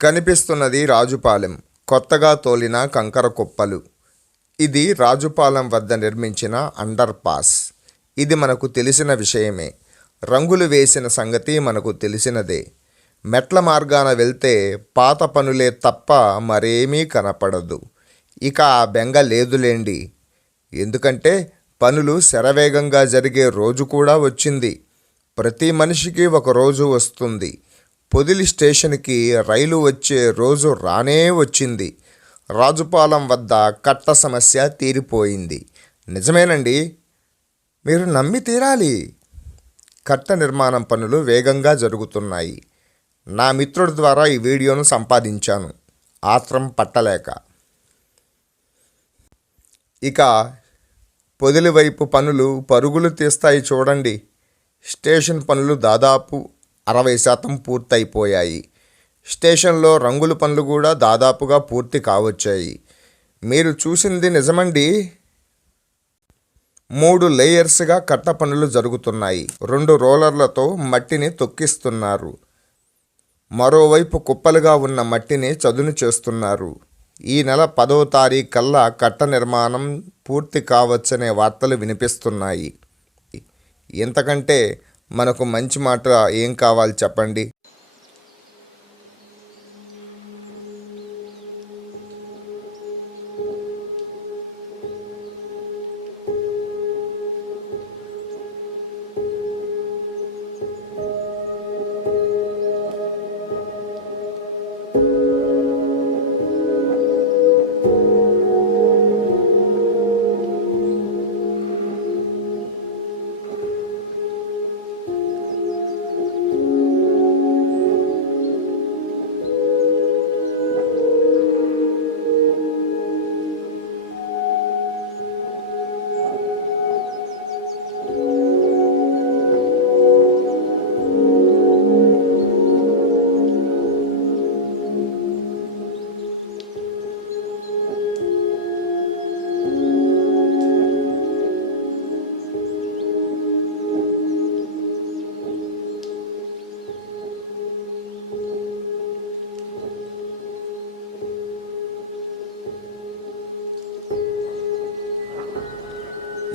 కనిపిస్తున్నది రాజుపాలెం, కొత్తగా తోలిన కంకర కుప్పలు. ఇది రాజుపాలెం వద్ద నిర్మించిన అండర్ పాస్. ఇది మనకు తెలిసిన విషయమే. రంగులు వేసిన సంగతి మనకు తెలిసినదే. మెట్ల మార్గాన వెళ్తే పాత పనులే తప్ప మరేమీ కనపడదు. ఇక ఆ బెంగ లేదులేండి. ఎందుకంటే పనులు శరవేగంగా జరిగే రోజు కూడా వచ్చింది. ప్రతి మనిషికి ఒక రోజు వస్తుంది. పొదిలి స్టేషన్కి రైలు వచ్చే రోజు రానే వచ్చింది. రాజుపాలెం వద్ద కట్ట సమస్య తీరిపోయింది. నిజమేనండి, మీరు నమ్మి తీరాలి. కట్ట నిర్మాణం పనులు వేగంగా జరుగుతున్నాయి. నా మిత్రుడి ద్వారా ఈ వీడియోను సంపాదించాను, ఆత్రం పట్టలేక. ఇక పొదిలి వైపు పనులు పరుగులు తీస్తాయి చూడండి. స్టేషన్ పనులు దాదాపు 60% పూర్తయిపోయాయి. స్టేషన్లో రంగుల పనులు కూడా దాదాపుగా పూర్తి కావచ్చాయి. మీరు చూసింది నిజమండి. 3 లేయర్స్గా కట్ట పనులు జరుగుతున్నాయి. 2 రోలర్లతో మట్టిని తొక్కిస్తున్నారు. మరోవైపు కుప్పలుగా ఉన్న మట్టిని చదును చేస్తున్నారు. ఈ నెల 10వ తారీఖు కల్లా కట్ట నిర్మాణం పూర్తి కావచ్చనే వార్తలు వినిపిస్తున్నాయి. ఇంతకంటే మనకు మంచి మాట ఏం కావాలి చెప్పండి.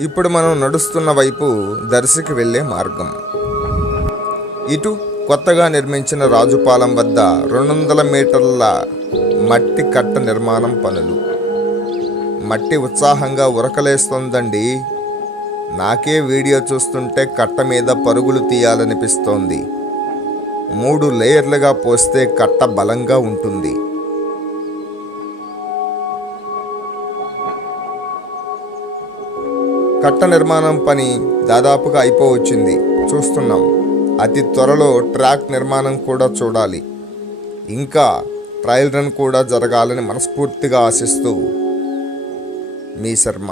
ఇప్పుడు మనం నడుస్తున్న వైపు దర్శికి వెళ్ళే మార్గం. ఇటు కొత్తగా నిర్మించిన రాజుపాలెం వద్ద 200 మీటర్ల మట్టి కట్ట నిర్మాణం పనులు. మట్టి ఉత్సాహంగా ఉరకలేస్తోందండి. నాకే వీడియో చూస్తుంటే కట్ట మీద పరుగులు తీయాలనిపిస్తోంది. 3 లేయర్లుగా పోస్తే కట్ట బలంగా ఉంటుంది. కట్ట నిర్మాణం పని దాదాపుగా అయిపోవచ్చింది. చూస్తున్నాం. అతి త్వరలో ట్రాక్ నిర్మాణం కూడా చూడాలి. ఇంకా ట్రయల్ రన్ కూడా జరగాలని మనస్ఫూర్తిగా ఆశిస్తూ మీ శర్మ.